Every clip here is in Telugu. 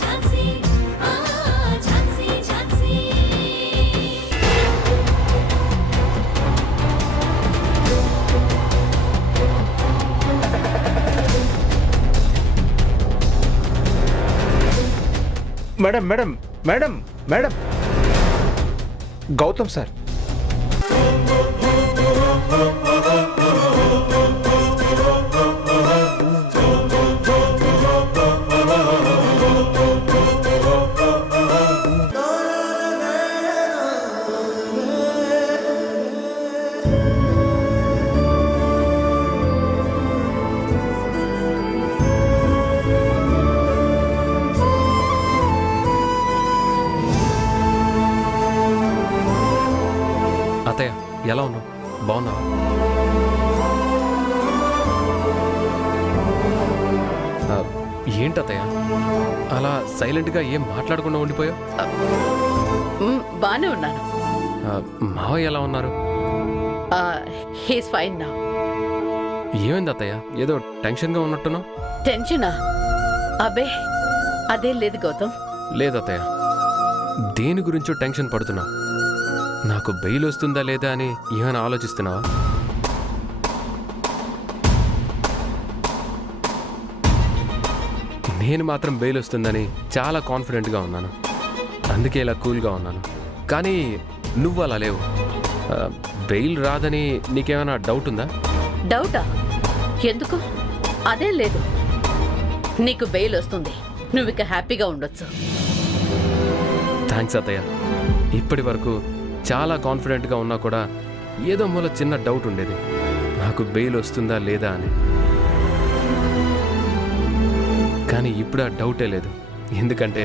ఝాన్సీ ఆ Jhansi Jhansi madam madam madam madam Gautam sir. అత్తయ్య ఎలా ఉన్నావు? బాగున్నావా? ఏంటి అత్తయ్య అలా సైలెంట్గా ఏం మాట్లాడకుండా ఉండిపోయావు? బానే ఉన్నాను. మావయ్య ఎలా ఉన్నారు? హీస్ ఫైన్ నా. ఏమైంది అత్తయ్య? ఏదో టెన్షన్గా ఉన్నట్టున్నావు. టెన్షనా? అబే అదే లేదు గౌతమ్. లేదత్తయ్య, దేని గురించో టెన్షన్ పడుతున్నావు. నాకు బెయిల్ వస్తుందా లేదా అని ఏమైనా ఆలోచిస్తున్నావా? నేను మాత్రం బెయిల్ వస్తుందని చాలా కాన్ఫిడెంట్గా ఉన్నాను, అందుకే ఇలా కూల్గా ఉన్నాను. కానీ నువ్వు అలా లేవు. బెయిల్ రాదని నీకేమైనా డౌట్ ఉందా? డౌటా? ఎందుకు? అదేం లేదు. నీకు బెయిల్ వస్తుంది, నువ్వు ఇక హ్యాపీగా ఉండొచ్చు. థ్యాంక్స్ అత్తయ్య. ఇప్పటి వరకు చాలా కాన్ఫిడెంట్గా ఉన్నా కూడా ఏదో మూల చిన్న డౌట్ ఉండేది, నాకు బెయిల్ వస్తుందా లేదా అని. కానీ ఇప్పుడు ఆ డౌటే లేదు, ఎందుకంటే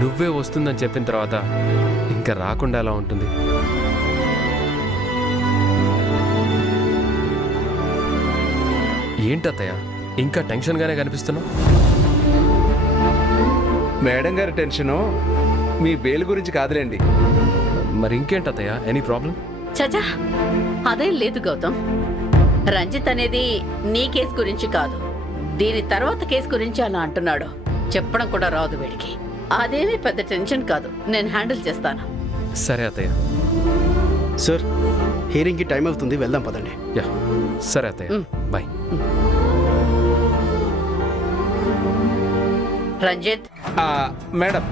నువ్వే వస్తుందని చెప్పిన తర్వాత ఇంకా రాకుండా ఎలా ఉంటుంది? ఏంటత్తయ్య ఇంకా టెన్షన్గానే కనిపిస్తున్నావు? మేడం గారి టెన్షను మీ బెయిల్ గురించి కాదులేండి. మరి ఇంకేంటత్తయ్య, ఎనీ ప్రాబ్లం? చచా, అదేం లేదు గౌతమ్. రంజిత్ అనేది నీ కేసు గురించి కాదు, దీని తర్వాత కేసు గురించి అలా అంటున్నాడు. చెప్పడం కూడా రాదు వీడికి. అదేమీ పెద్ద టెన్షన్ కాదు, నేను హ్యాండిల్ చేస్తాను. సరే అత్తయ్య. సార్, హియరింగ్కి టైం అవుతుంది, వెళ్దాం పదండి. యా సరే అత్తయ్య, బాయ్. రంజిత్. మేడం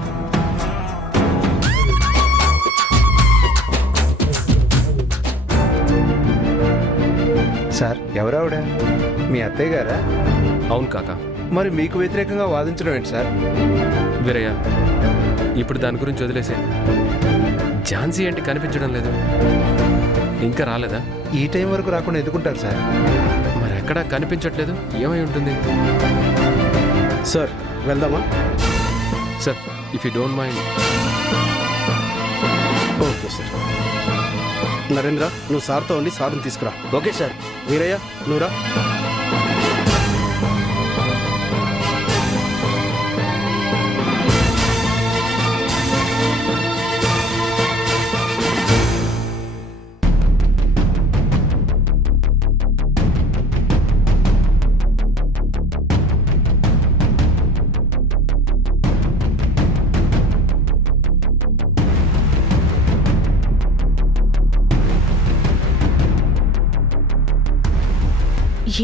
సార్, ఎవరావిడ? మీ అత్తయ్య గారా? అవును కాకా. మరి మీకు వ్యతిరేకంగా వాదించడం ఏంటి సార్? వీరయ్య, ఇప్పుడు దాని గురించి వదిలేసే. ఝాన్సీ ఏంటి కనిపించడం లేదు, ఇంకా రాలేదా? ఈ టైం వరకు రాకుండా ఎందుకుంటారు సార్? మరి ఎక్కడా కనిపించట్లేదు, ఏమై ఉంటుంది? సార్, వెళ్దామా? Sir, if you don't mind. Okay sir. Narendra, నువ్వు సార్తో ఉండి సార్ని తీసుకురా. Okay sir. వీరయ్య, నువ్వురా.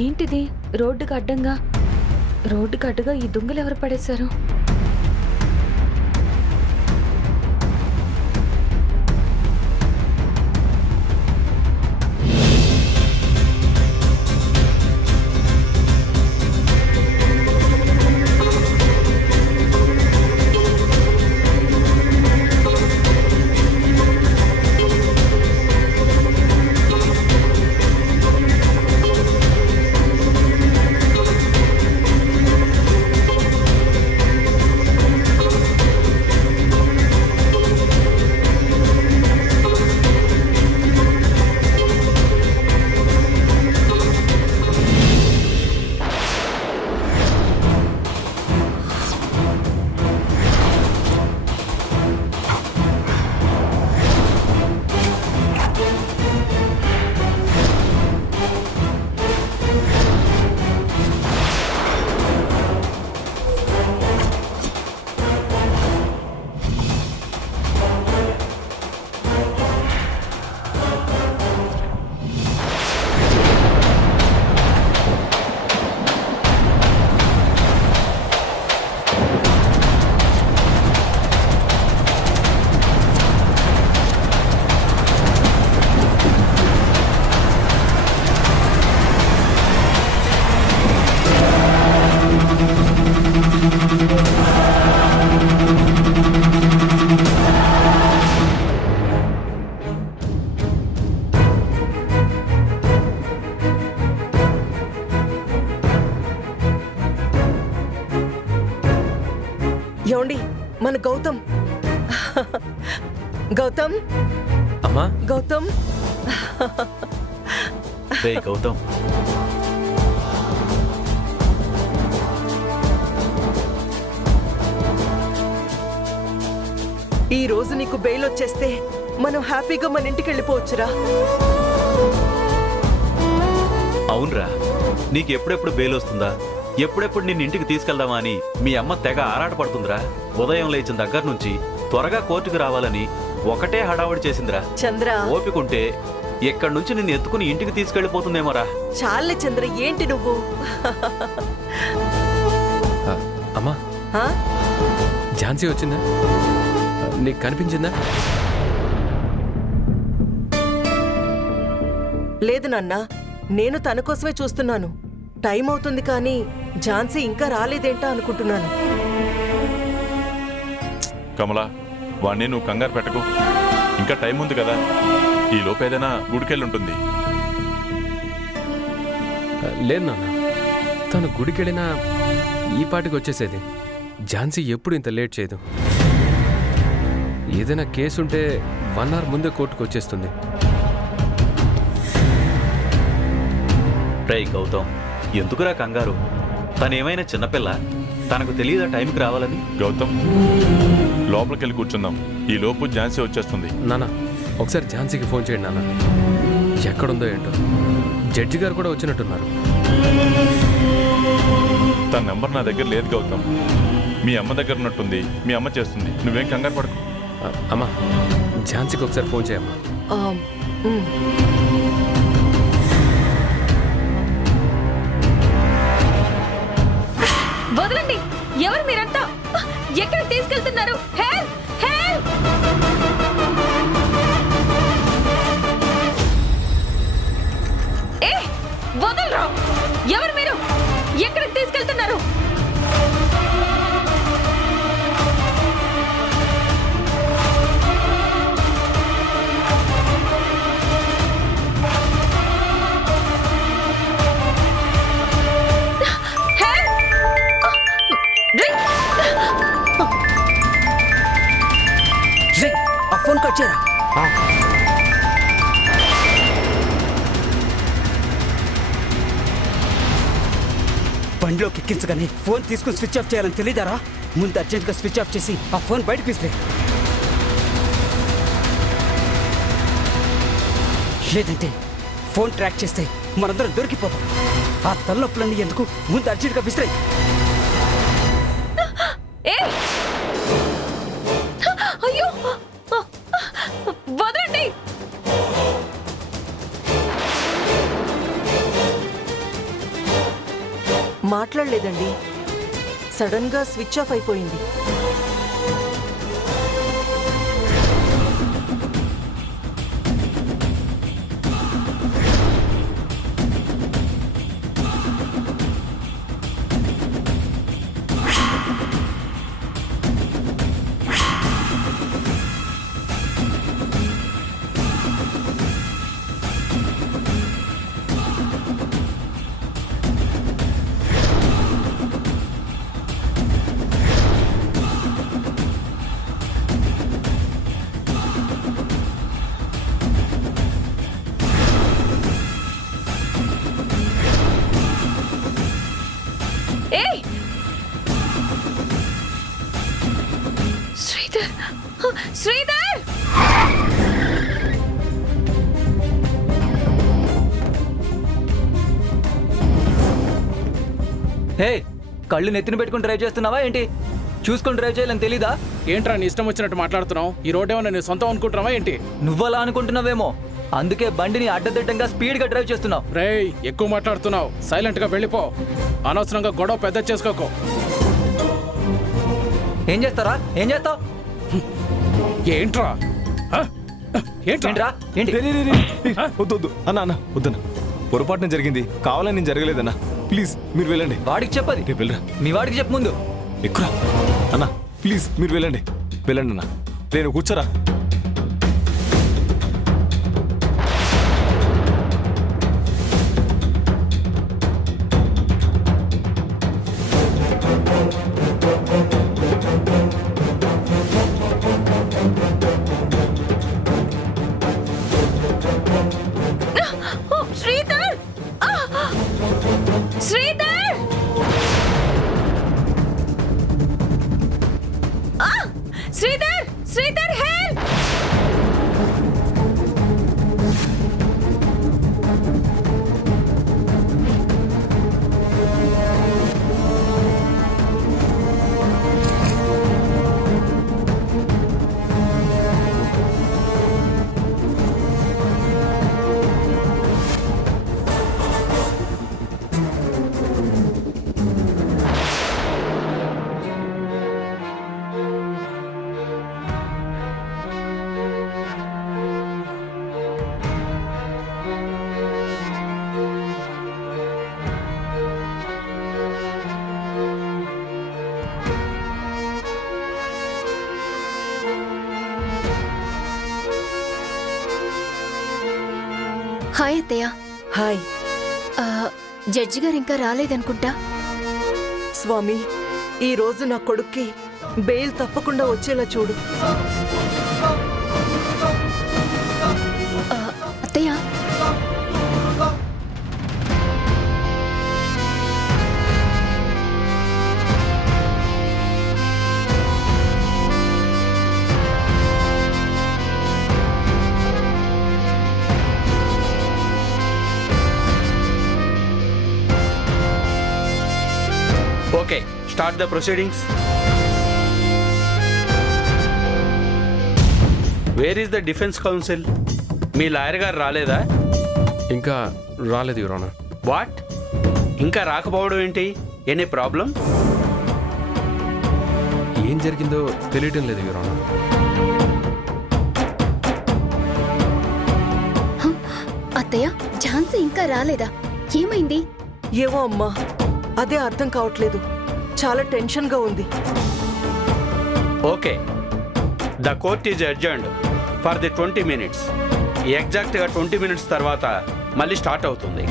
ఏంటిది? రోడ్డుకు అడ్డుగా ఈ దొంగలు ఎవరు పడేశారు? ఏమండి మన గౌతమ్ గౌతమ్ అమ్మా గౌతమ్ రేయ్ గౌతమ్, ఈ రోజు నీకు బెయిల్ వచ్చేస్తే మనం హ్యాపీగా మన ఇంటికి వెళ్ళిపోవచ్చురా. అవునరా, నీకు ఎప్పుడెప్పుడు బెయిల్ వస్తుందా, ఎప్పుడెప్పుడు నిన్ను ఇంటికి తీసుకెళ్దామా అని మీ అమ్మ తెగ ఆరాటపడుతుందిరా. ఉదయం లేచిన దగ్గర నుంచి త్వరగా కోర్టుకు రావాలని ఒకటే హడావుడి చేసిందిరా. చంద్ర ఓపికంటే ఎక్కడి నుంచి నిన్ను ఎత్తుకుని ఇంటికి తీసుకెళ్లిపోతుందేమోరా. చాలే చంద్ర, ఏంటి నువ్వు? అమ్మా ఆ? ఝాన్సీ వచ్చిందా? నీకు కనిపించిందా? లేదు నాన్న, నేను తన కోసమే చూస్తున్నాను. టైం అవుతుంది కానీ ఝాన్సీ ఇంకా రాలేదేంటా అనుకుంటున్నాను. కమలా, వాణ్ణి నువ్వు కంగారు పెట్టకు. ఇంకా టైం ఉంది కదా, ఈ లోపేదైనా గుడికెళ్ళుంటుంది. లేదు నాన్న, తను గుడికెళ్ళినా ఈ పాటికి వచ్చేసేది. ఝాన్సీ ఎప్పుడు ఇంత లేట్ చేయదు. ఏదైనా కేసు ఉంటే 1 hour ముందే కోర్టుకు వచ్చేస్తుంది. రేయ్ గౌతమ్, ఎందుకురా కంగారు? తనేమైనా చిన్నపిల్ల, తనకు తెలియదా టైంకి రావాలని? గౌతమ్, లోపలికెళ్ళి కూర్చుందాం. ఈ లోపు ఝాన్సీ వచ్చేస్తుంది. నాన్న, ఒకసారి ఝాన్సీకి ఫోన్ చేయండి నాన్న. ఎక్కడుందో ఏంటో. జడ్జి గారు కూడా వచ్చినట్టున్నారు. తన నెంబర్ నా దగ్గర లేదు గౌతమ్. మీ అమ్మ దగ్గర ఉన్నట్టుంది. మీ అమ్మ చేస్తుంది, నువ్వేం కంగారు పడకు. అమ్మా, ఝాన్సీకి ఒకసారి ఫోన్ చేయమ్మా. ఆ, ఉమ్. వదలండి! ఎవరు మీరంతా? ఎక్కడికి తీసుకెళ్తున్నారు? హెల్ప్! హెల్ప్! ఏ, వదలరా! ఎవరు మీరు? ఎక్కడికి తీసుకెళ్తున్నారు? ఆ ఫోన్ కట్ చేయరా. బండిలోకి ఎక్కించగానే ఫోన్ తీసుకుని స్విచ్ ఆఫ్ చేయాలని తెలియదారా? ముందు అర్జెంట్గా స్విచ్ ఆఫ్ చేసి ఆ ఫోన్ బయటకు ఇస్తే, లేదంటే ఫోన్ ట్రాక్ చేస్తే మనందరం దొరికిపోతాం. ఆ తలనొప్పులన్నీ ఎందుకు, ముందు అర్జెంట్గా విసిరాయి. అయ్యో, వదలండి! మాట్లాడలేదండి, సడన్ గా స్విచ్ ఆఫ్ అయిపోయింది. శ్రీధర్! శ్రీధర్! హే, కళ్ళు నెత్తిన పెట్టుకుని డ్రైవ్ చేస్తున్నావా ఏంటి? చూసుకొని డ్రైవ్ చేయాలని తెలీదా? ఏంట్రా నీ ఇష్టం వచ్చినట్టు మాట్లాడుతున్నావు? ఈ రోడ్ ఏమన్నా నీ సొంతం అనుకుంటున్నావా ఏంటి? నువ్వలా అనుకుంటున్నావేమో, అందుకే బండిని అడ్డదిడ్డంగా స్పీడ్గా డ్రైవ్ చేస్తున్నావు. రేయ్, ఎక్కువ మాట్లాడుతున్నావు. సైలెంట్ గా వెళ్ళిపో. అనవసరంగా గొడవ పెద్ద చేసుకోకో. ఏం చేస్తారా? ఏం చేస్తావు? ఏంట్రా? ఏంట్రా? ఏంటి? వద్దు అన్న, అన్న వద్దన్న, పొరపాటున జరిగింది, కావాలని నేను జరగలేదన్నా. ప్లీజ్ మీరు వెళ్ళండి. వాడికి చెప్పది. రేపు వెళ్ళరా. మీ వాడికి చెప్పు ముందు. ఎక్కురా అన్న, ప్లీజ్ మీరు వెళ్ళండి. వెళ్ళండి అన్న. నేను కూర్చోరా. శ్రీధర్! శ్రీధర్! శ్రీధర్ హెల్ప్! హాయ్ అత్తయ్య. హాయ్ జడ్జి గారు ఇంకా రాలేదనుకుంటా. స్వామి, ఈ రోజు నా కొడుక్కి బెయిల్ తప్పకుండా వచ్చేలా చూడు. అత్తయ్య, okay, start the proceedings. Where is the defence council? Me lawyer గారు రాలేదా? ఇంకా రాలేదు యువర్ ఆనర్. వాట్? ఇంకా రాకపోవడం ఏంటి? Any problem? ఏం జరిగిందో తెలియటం లేదు యువర్ ఆనర్. అత్తయ్య, ఝాన్సీ ఇంకా రాలేదా? ఏమైంది? ఏవో అమ్మా, అదే అర్థం కావట్లేదు. చాలా టెన్షన్గా ఉంది. Okay, the court is adjourned for the 20 minutes. ఎగ్జాక్ట్గా 20 minutes తర్వాత మళ్ళీ స్టార్ట్ అవుతుంది.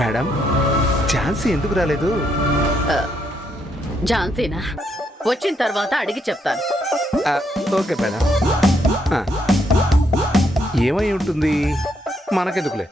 మేడం, ఛాన్సీ ఎందుకు రాలేదు? ఝాన్సీనా? వచ్చిన తర్వాత అడిగి చెప్తాను. Okay madam. ఏమై ఉంటుంది మనకెందుకులే.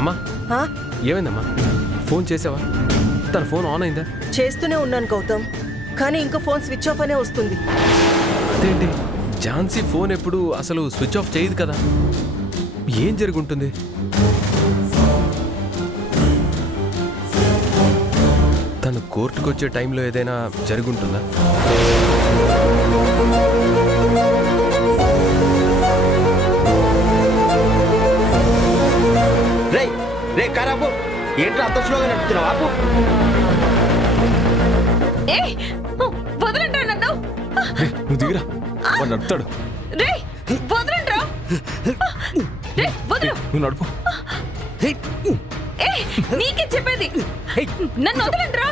అమ్మా, హా? ఏమైందమ్మా? ఫోన్ చేసావా? తన ఫోన్ ఆన్ అయిందా? చేస్తూనే ఉన్నాను గౌతమ్, కానీ ఇంకా ఫోన్ స్విచ్ ఆఫ్ అనే వస్తుంది. అదేంటి, ఝాన్సీ ఫోన్ ఎప్పుడు అసలు స్విచ్ ఆఫ్ చేయదు కదా? ఏం జరుగుంటుంది? తను కోర్టుకు వచ్చే టైంలో ఏదైనా జరుగుంటుందా? రే కారాపు, ఏంట్రా అంత స్లోగా నడుపుతున్నావు? ఆపు. వదలండి నన్ను. నువ్వు దిగిరా, వాడు నడుపుతాడు. రే వదలండి. వదలు. నువ్వు నడుపు. నీకే చెప్పేది, నన్ను వదలండి రా.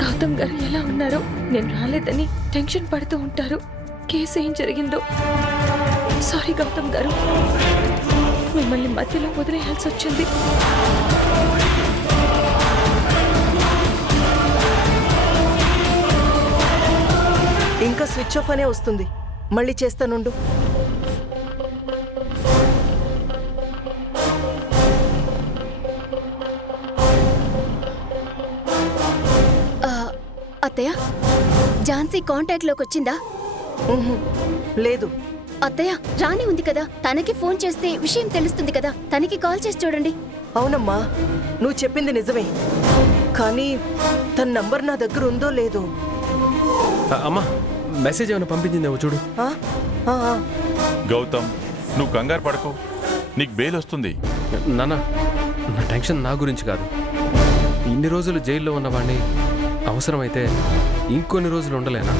గౌతమ్ గారు ఎలా ఉన్నారో, నేను రాలేదని టెన్షన్ పడుతూ ఉంటారు. కేసు ఏం జరిగిందో. సారీ గౌతమ్ గారు, మిమ్మల్ని మధ్యలో వదిలేయాల్సి వచ్చింది. ఇంకా స్విచ్ ఆఫ్ అనే వస్తుంది. మళ్ళీ చేస్తానుండు. అత్తయ్య ఝాన్సీ కాంటాక్ట్ లోకి వచ్చిందా? ఉహుం, లేదు. అత్తయ్య రాణి ఉంది కదా, తనకి ఫోన్ చేస్తే విషయం తెలుస్తుంది కదా, తనకి కాల్ చేసి చూడండి. అవునమ్మా, నువ్వు చెప్పింది నిజమే. కానీ తన నంబర్ నా దగ్గర ఉందో లేదో. అమ్మా మెసేజ్ ఏమైనా పంపించిందేమో చూడు. ఆ? ఆ, ఆ. గౌతమ్, నువ్వు కంగారు పడకు, నీకు బెయిల్ వస్తుంది. నాన్న, నా టెన్షన్ నా గురించి కాదు. ఇన్ని రోజులు జైల్లో ఉన్నవాడిని అవసరమైతే ఇంకొన్ని రోజులు ఉండలేనా?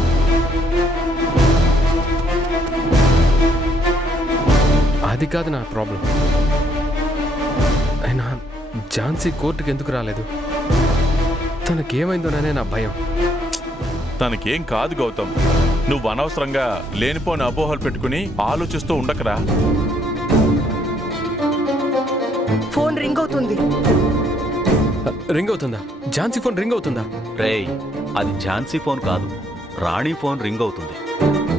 అది కాదు నా ప్రాబ్లం. అయినా ఝాన్సీ కోర్టుకి ఎందుకు రాలేదు? తనకేమైందోననే నా భయం. తనకేం కాదు గౌతమ్, నువ్వు అనవసరంగా లేనిపోని అపోహలు పెట్టుకుని ఆలోచిస్తూ ఉండకరా. ఫోన్ రింగ్ అవుతుంది. రింగ్ అవుతుందా? ఝాన్సీ ఫోన్ రింగ్ అవుతుందా? రేయ్, అది ఝాన్సీ ఫోన్ కాదు, రాణి ఫోన్ రింగ్ అవుతుంది.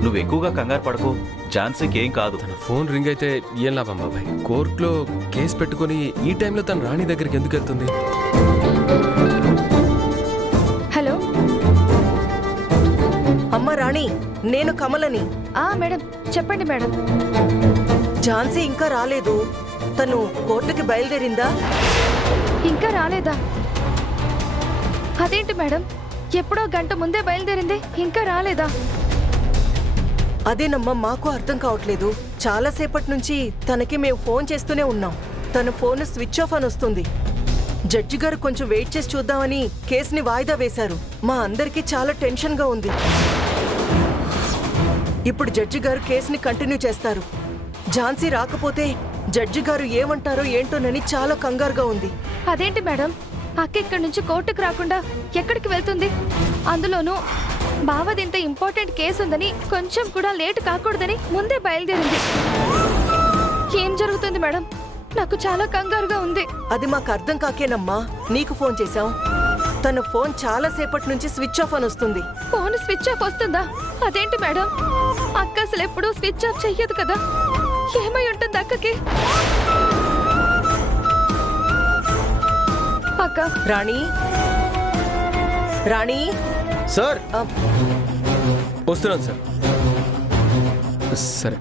నువ్వు ఎక్కువగా కంగారు పడకు, ఝాన్సీకి ఏం కాదు. తన ఫోన్ రింగ్ అయితే ఏం లాభం బాబాయ్? కోర్టులో కేసు పెట్టుకుని ఈ టైంలో తన రాణి దగ్గరికి ఎందుకు వెళ్తుంది? హలో అమ్మ రాణి, నేను కమలని. మేడం చెప్పండి మేడం. ఝాన్సీ ఇంకా రాలేదు. తను కోర్టుకి బయలుదేరిందా? ఇంకా రాలేదా? అదేంటి మేడం, ఎప్పుడో గంట ముందే బయలుదేరింది, ఇంకా రాలేదా? అదేనమ్మా, మాకు అర్థం కావట్లేదు. చాలాసేపటి నుంచి తనకి మేము ఫోన్ చేస్తూనే ఉన్నాం. తన ఫోన్ స్విచ్ ఆఫ్ అని వస్తుంది. జడ్జి గారు కొంచెం వెయిట్ చేసి చూద్దామని కేసుని వాయిదా వేశారు. మా అందరికీ చాలా టెన్షన్గా ఉంది. ఇప్పుడు జడ్జి గారు కేసుని కంటిన్యూ చేస్తారు. ఝాన్సీ రాకపోతే జడ్జి గారు ఏమంటారో ఏంటోనని చాలా కంగారుగా ఉంది. అదేంటి మేడం, అక్క ఇక్కడి నుంచి కోర్టుకు రాకుండా ఎక్కడికి వెళ్తుంది? అందులోనూ బావదింత ఇంపార్టెంట్ కేసు ఉందని, కొంచెం కూడా లేట్ కాకూడదని ముందే బయలుదేరింది. ఏం జరుగుతుంది మేడం? నాకు చాలా కంగారుగా ఉంది. అది మాకు అర్థం కాకేనమ్మా నీకు ఫోన్ చేశాం. తన ఫోన్ చాలా సేపటి నుంచి స్విచ్ ఆఫ్ అని వస్తుంది. ఫోన్ స్విచ్ ఆఫ్ వస్తుందా? అదేంటి మేడం, అక్క అసలు ఎప్పుడూ స్విచ్ ఆఫ్ చెయ్యదు కదా. ఏమై ఉంటుంది అక్కకి? అక్క. రాణి, రాణి. సార్ వస్తున్నాను సార్. సరే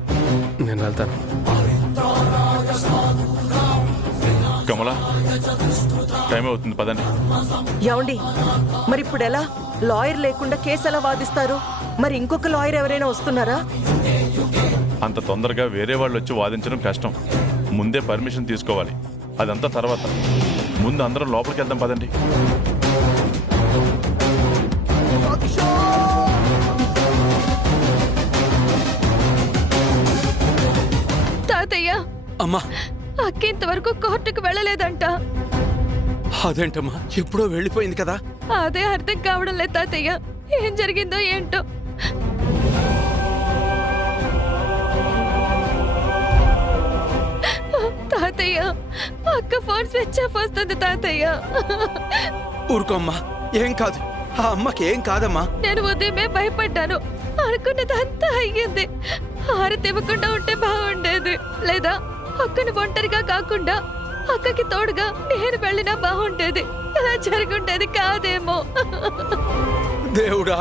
నేను వెళ్తాను. కమలా, టైం అవుతుంది, పదండి. ఏమండి, మరి ఇప్పుడు ఎలా? లాయర్ లేకుండా కేసు ఎలా వాదిస్తారు? మరి ఇంకొక లాయర్ ఎవరైనా వస్తున్నారా? అంత తొందరగా వేరే వాళ్ళు వచ్చి వాదించడం కష్టం. ముందే పర్మిషన్ తీసుకోవాలి. అదంతా తర్వాత. ముందు అందరం లోపలికి వెళ్దాం, పదండి. తాతయ్య, అమ్మా, అక్క ఇంతవరకు కోర్టుకు వెళ్ళలేదంట. అదేంటమ్మా, ఎప్పుడో వెళ్ళిపోయింది కదా. అదే అర్థం కావడం లేదు తాతయ్య, ఏం జరిగిందో ఏంటో. తాతయ్య, అక్క ఫోన్ స్విచ్ ఆఫ్ వస్తుంది తాతయ్య. ఊరుకోమ్మా, ఏం కాదు, ఆ అమ్మకి ఏం కాదమ్మా. నేను ఉదయమే భయపడ్డాను. అనుకున్నదంతా అయ్యింది. హారతి ఇవ్వకుండా ఉంటే బాగుండేది, లేదా అక్కని ఒంటరిగా కాకుండా అక్కకి తోడుగా నేను వెళ్ళినా బాగుండేది. ఇలా జరుగుండేది కాదేమో. దేవుడా.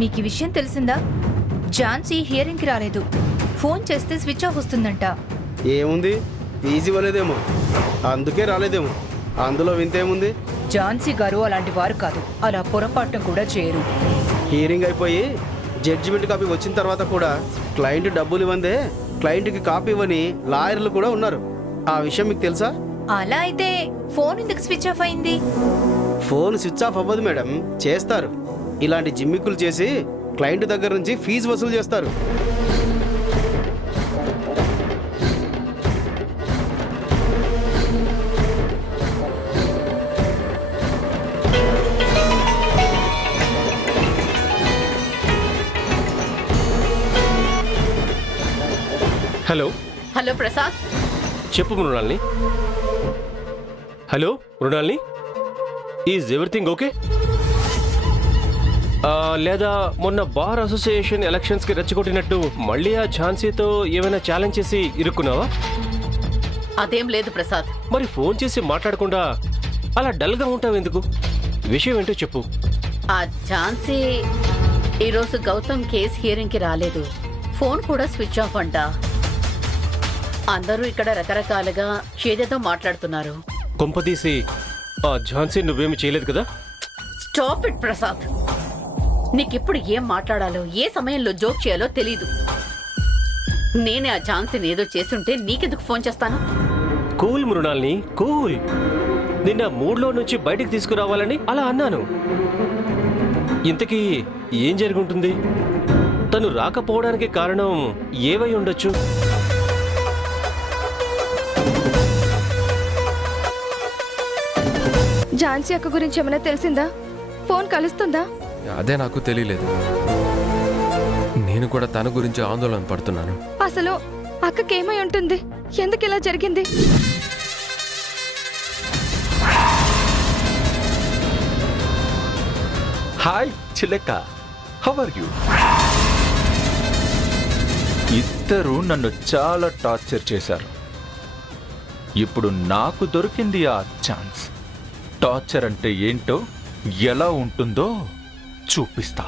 మీకు ఈ విషయం తెలిసిందా? ఝాన్సీ హియరింగ్కి రాలేదు. ఫోన్ చేస్తే స్విచ్ ఆఫ్ వస్తుందంట. ఏముంది, ఈజీ ఇవ్వలేదేమో, అందుకే రాలేదేమో. అందులో వింతేముంది? ఝాన్సీ గారు అలాంటి వారు కాదు, అలా పొరపాటును కూడా చేయరు. హీరింగ్ అయిపోయి జడ్జిమెంట్ కాపీ వచ్చిన తర్వాత కూడా క్లయింట్ డబ్బులు ఇవ్వందే క్లయింట్కి కాపీ ఇవ్వని లాయర్లు కూడా ఉన్నారు. ఆ విషయం మీకు తెలుసా? అలా అయితే ఫోన్ ఎందుకు స్విచ్ ఆఫ్ అయింది? ఫోన్ స్విచ్ ఆఫ్ అవ్వదు మేడం, చేస్తారు. ఇలాంటి జిమ్మిక్కులు చేసి క్లయింట్ దగ్గర నుంచి ఫీజు వసూలు చేస్తారు. హలో. హలో ప్రసాద్. చెప్పు Mrunalini. Hello Mrunalini, is everything okay? లేదా మొన్న బార్ అసోసియేషన్ ఎలక్షన్స్కి రెచ్చగొట్టినట్టు మళ్ళీ ఆ ఝాన్సీతో ఏమైనా ఛాలెంజ్ చేసి ఇరుక్కున్నావా? అదేం లేదు ప్రసాద్. మరి ఫోన్ చేసి మాట్లాడకుండా అలా డల్గా ఉంటావు ఎందుకు? విషయం ఏంటో చెప్పు. ఆ ఝాన్సీ ఈరోజు గౌతమ్ కేస్ హియరింగ్కి రాలేదు. ఫోన్ కూడా స్విచ్ ఆఫ్ అంట. అందరూ ఇక్కడ రకరకాలుగా ఏదేదో మాట్లాడుతున్నారు. కొంపదీసి ఆ ఝాన్సీ నువ్వేమి చేయలేదు కదా? Stop it Prasad. నీకిప్పుడు ఏం మాట్లాడాలో, ఏ సమయంలో జోక్ చేయాలో తెలీదు. నేనే ఆ ఝాన్సీని ఏదో చేస్తుంటే నీకెందుకు ఫోన్ చేస్తాను? Cool మృణాల్ని, cool. నిన్న మూడ్లో నుంచి బయటికి తీసుకురావాలని అలా అన్నాను. ఇంతకీ ఏం జరుగుంటుంది? తను రాకపోవడానికి కారణం ఏవై ఉండొచ్చు? ఝాన్సీ అక్క గురించి ఏమైనా తెలిసిందా? ఫోన్ కలుస్తుందా? అదే నాకు తెలియలేదు. నేను కూడా తన గురించి ఆందోళన పడుతున్నాను. అసలు అక్కకేమై ఉంటుంది? ఎందుకు ఇలా జరిగింది? హాయ్ చిలక, హౌ ఆర్ యు? ఇద్దరు నన్ను చాలా టార్చర్ చేశారు. ఇప్పుడు నాకు దొరికింది ఆ ఛాన్స్. టార్చర్ అంటే ఏంటో, ఎలా ఉంటుందో చూపిస్తా.